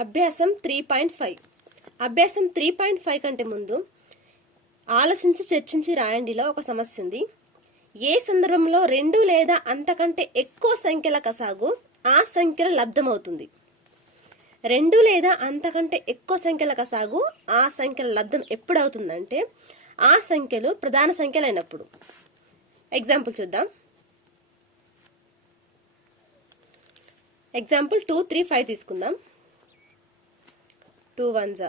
అభ్యాసం 3.5 అభ్యాసం 3.5 కంటే ముందు ఆలోచించి చర్చించి రాయండిలో ఒక సమస్య ఉంది. ఏ సందర్భంలో రెండు లేదా అంతకంటే ఎక్కువ సంఖ్యల కసాగు ఆ సంఖ్యల లబ్ధమవుతుంది. రెండు లేదా అంతకంటే ఎక్కువ సంఖ్యల కసాగు ఆ సంఖ్యల లబ్ధం ఎప్పుడు అవుతుందంటే ఆ సంఖ్యలు ప్రధాన సంఖ్యలు అయినప్పుడు. ఎగ్జాంపుల్ చూద్దాం. ఎగ్జాంపుల్ 2, 3, 5 తీసుకుందాం. 2 1s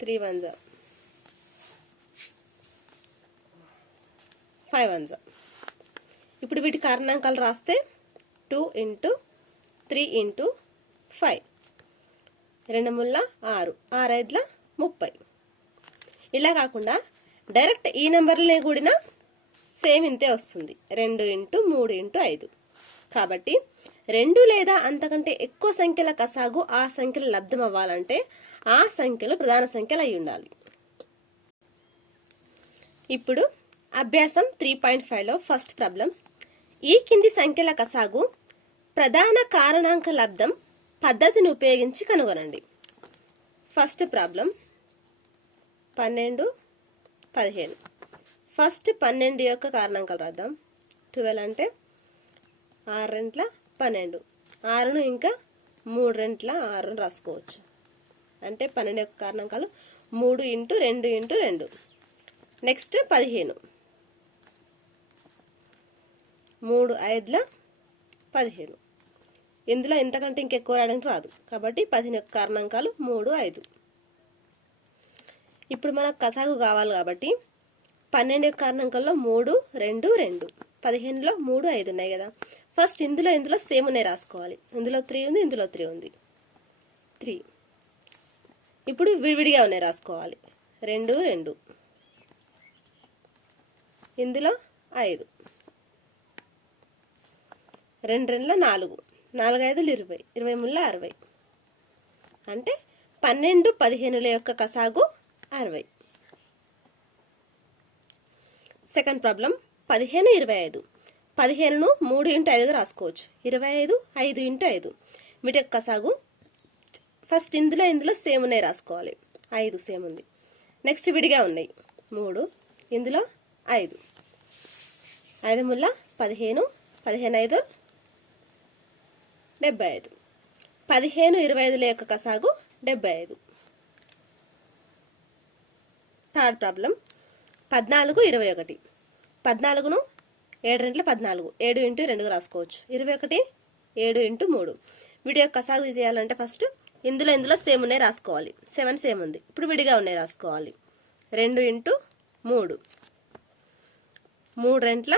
3 1s 5 1s. ఇప్పుడు వీటి కారణాంకాలు రాస్తే 2 × 3 × 5 2 ముళ్ళ 6 6 5 30. ఇలా కాకుండా డైరెక్ట్ ఈ నెంబర్లనే కూడిన సేమ్ ఇంతే వస్తుంది, 2 × 3 × 5. కాబట్టి రెండు లేదా అంతకంటే ఎక్కువ సంఖ్యల కసాగు ఆ సంఖ్యలు లబ్ధం అవ్వాలంటే ఆ సంఖ్యలు ప్రధాన సంఖ్యలు అయి ఉండాలి. ఇప్పుడు అభ్యాసం 3.5లో ఫస్ట్ ప్రాబ్లం. ఈ కింది సంఖ్యల కసాగు ప్రధాన కారణాంక లబ్ధం పద్ధతిని ఉపయోగించి కనుగొనండి. First problem 12, 15. ఫస్ట్ 12 యొక్క కారణాంకాలు రాద్దాం. 12 అంటే 6 రెంట్ల 12, 6ను ఇంకా 3 రెంట్ల 6ను రాసుకోవచ్చు. అంటే 12 యొక్క కారణాంకాలు 3 × 2 × 2. నెక్స్ట్ 15, 3 5 15. ఇందులో ఇంతకంటే ఇంకెక్కువ రాయడానికి రాదు కాబట్టి 15 యొక్క కారణాంకాలు 3 5. ఇప్పుడు మనకు కసాగు కావాలి కాబట్టి 12 యొక్క కారణాంకాల్లో 3 2 2, 15లో 3 5 ఉన్నాయి కదా. ఫస్ట్ ఇందులో సేమ్ ఉన్నాయి రాసుకోవాలి. ఇందులో 3 ఉంది, ఇందులో 3 ఉంది, 3. ఇప్పుడు విడివిడిగా ఉన్నాయి రాసుకోవాలి. 2 2, ఇందులో 5, 2 2 4, 4 5 20, 20 60. అంటే 12 15ల యొక్క కసాగు 60. Second problem 15 25. 15ను 3 × 5గా రాసుకోవచ్చు. 25 5 × 5. వీటి యొక్క కసాగు ఫస్ట్ ఇందులో సేమ్ ఉన్నాయి రాసుకోవాలి. 5 సేమ్ ఉంది. నెక్స్ట్ విడిగా ఉన్నాయి 3, ఇందులో 5, 5 ముళ్ళ 15, 15 5 75. 15 25ల యొక్క కసాగు 75. Third problem 14 21. 14ను 7 రెంట్ల 14, 7 × 2గా రాసుకోవచ్చు. 21 7 × 3. వీడియో యొక్క కసాగు చేయాలంటే ఫస్ట్ ఇందులో సేమ్ ఉన్నాయి రాసుకోవాలి. 7 సేమ్ ఉంది. ఇప్పుడు విడిగా ఉన్నాయి రాసుకోవాలి. 2 × 3, 3 రెంట్ల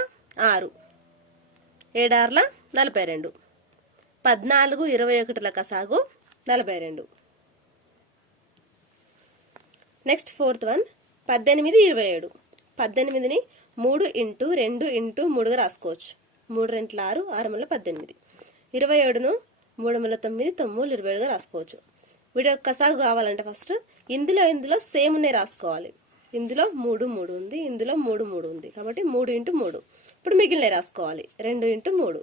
6, 7 6 42. 14 21ల కసాగు 42. Next fourth one 18 27. 18ని 3 × 2 × 3గా రాసుకోవచ్చు. 3 రెంట్ల 6, 6 ముళ్ళ 18. 27ను 3 ముళ్ళ 9, 9 ముళ్ళ 27గా రాసుకోవచ్చు. వీడియో కసాగు కావాలంటే ఫస్ట్ ఇందులో సేమ్ ఉన్నాయి రాసుకోవాలి. ఇందులో 3 3 ఉంది, ఇందులో 3 3 ఉంది కాబట్టి 3 × 3. ఇప్పుడు మిగిలినవి రాసుకోవాలి. 2 × 3,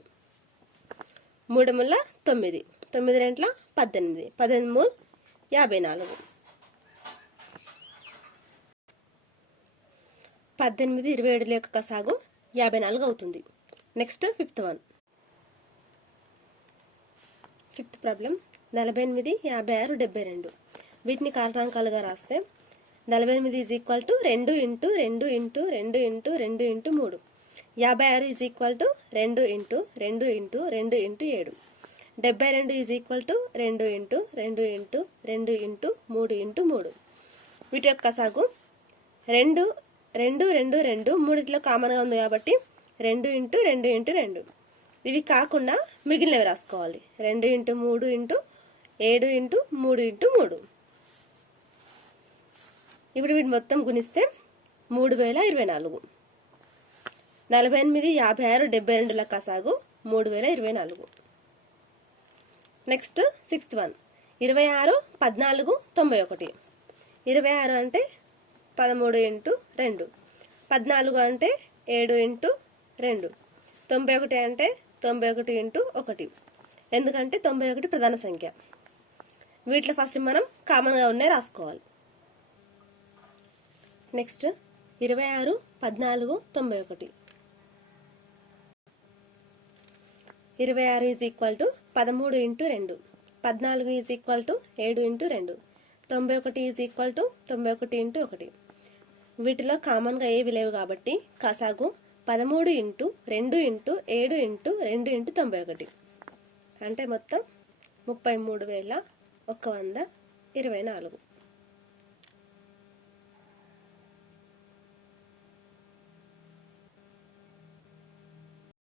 3 ముళ్ళ 9, 9 రెంట్ల 18, 18 మూల్ 54. 18 27ల యొక్క కసాగు 54 అవుతుంది. Next fifth one. Fifth problem 48 56 72. వీటిని కారణాంకాలుగా రాస్తే 48 2 × 2 × 2 × 2 × 2 × 3. 56 2 × 2 × 2 × 7. 72 2 × 2 × 2 × 3 × 3. వీటి యొక్క కసాగు 2 2 2 2 మూడిట్లో కామన్గా ఉంది కాబట్టి 2 × 2 × 2. ఇవి కాకుండా మిగిలినవి రాసుకోవాలి. 2 × 3 × 7 × 3 × 3. ఇప్పుడు వీటి మొత్తం గుణిస్తే 3024. 48 56 72ల కసాగు 3024. Next sixth one 26 14 91. 26 అంటే 13 × 2, 14 అంటే 7 × 2, 91 అంటే 91 ఇంటూ 1, ఎందుకంటే 91 ప్రధాన సంఖ్య. వీటిలో ఫస్ట్ మనం కామన్గా ఉన్నాయి రాసుకోవాలి. Next 26, 14, 91. 26 is equal to 13 into 2, 14 is equal to 7 into 2, 91 is equal to 91 into 1. వీటిలో కామన్గా ఏవి లేవు కాబట్టి కాసాగు 13 ఇంటూ 2 ఇంటూ 7 ఇంటూ 2 ఇంటూ 91, అంటే మొత్తం 33,124.